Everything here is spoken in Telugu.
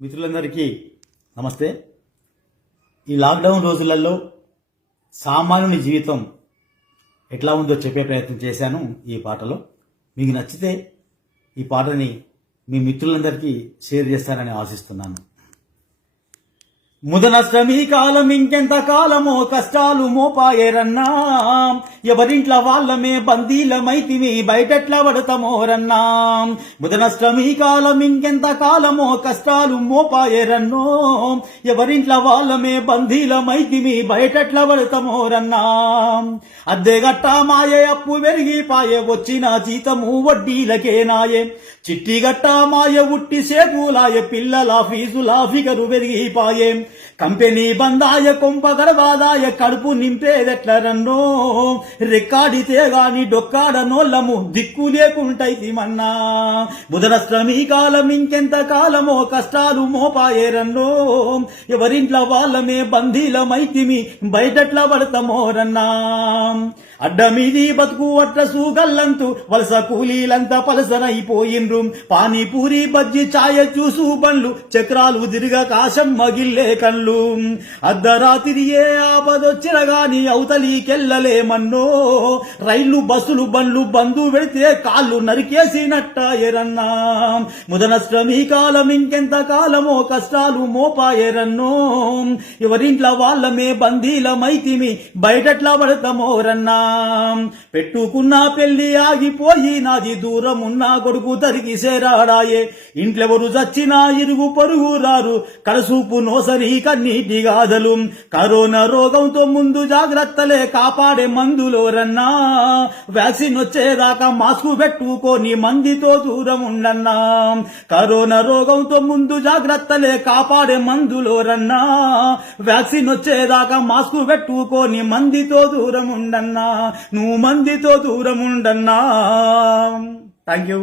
మిత్రులందరికీ నమస్తే. ఈ లాక్డౌన్ రోజులలో సామాన్యుని జీవితం ఎట్లా ఉందో చెప్పే ప్రయత్నం చేశాను ఈ పాటలో. మీకు నచ్చితే ఈ పాటని మీ మిత్రులందరికీ షేర్ చేస్తారని ఆశిస్తున్నాను. ముదనష్టమి కాలం ఇంకెంత కాలమో కష్టాలు మోపాయేరన్నా, ఎవరింట్ల వాళ్ళమే బందీలమైతిమి బయటెట్లా పడతామోరన్నా. ముదనష్టమి కాలం ఇంకెంత కాలమో కష్టాలు మోపాయేరన్నో, ఎవరింట్ల వాళ్ళమే బందీలమైతిమి బయటెట్లా పడతామోరన్నా. అద్దెగట్ట మాయే అప్పు పెరిగిపాయే వచ్చిన జీతము వడ్డీలకేనాయే, చిట్టిగట్ట మాయ ఉట్టి సేపులాయే పిల్లల ఫీజుల ఫిగరు పెరిగిపాయే. కంపెనీ బందాయ కొంప గడవాదాయ కడుపు నింపేదెట్లరన్నో, రెక్కాడితే గాని డొక్కాడనోళ్ళము దిక్కు లేకుంటైతిమన్నా. బుధనష్టమి కాలం ఇంకెంత కాలమో కష్టాలు మోపాయేరన్నో, ఎవరింట్ల వాళ్ళమే బందీలమైతిమి బయటట్లా పడతామోరన్నా. అడ్డమీది బతుకు అట్లసు గల్లంతు వలస కూలీలంతా పలసనైపోయిండ్రు. పానీపూరి బజ్జి ఛాయ చూసు బండ్లు చక్రాలు తిరగ కాశం మగిల్లే కళ్ళు. అర్ధరాత్రి ఏ ఆపదొచ్చిన గాని అవతలికెళ్ళలేమన్నో, రైళ్లు బస్సులు బండ్లు బంధు పెడితే కాళ్ళు నరికేసినట్టాయరన్నా. ముదనష్టమి కాలం ఇంకెంత కాలమో కష్టాలు మోపాయరన్నో, ఎవరింట్ల వాళ్ళమే బందీలమైతిమి బయటట్లా పడతామోరన్నా. పెట్టుకున్న పెళ్లి ఆగిపోయి నాది దూరమున్న కొడుకు తరిగి సేరాడాయే. ఇంట్లెవరు చచ్చినా ఇరుగు పొరుగు రారు కడసూపు నోసరి కన్నీటి గాథలు. కరోనా రోగంతో ముందు జాగ్రత్తలే కాపాడే మందులోరన్నా, వ్యాక్సిన్ వచ్చేదాకా మాస్కు పెట్టుకొని మందితో దూరం ఉండన్నా. కరోనా రోగంతో ముందు జాగ్రత్తలే కాపాడే మందులోరన్నా, వ్యాక్సిన్ వచ్చేదాకా మాస్కు పెట్టుకొని మందితో దూరం ఉండన్నా. నువ్వు మందితో దూరం ఉండన్నా. Thank you.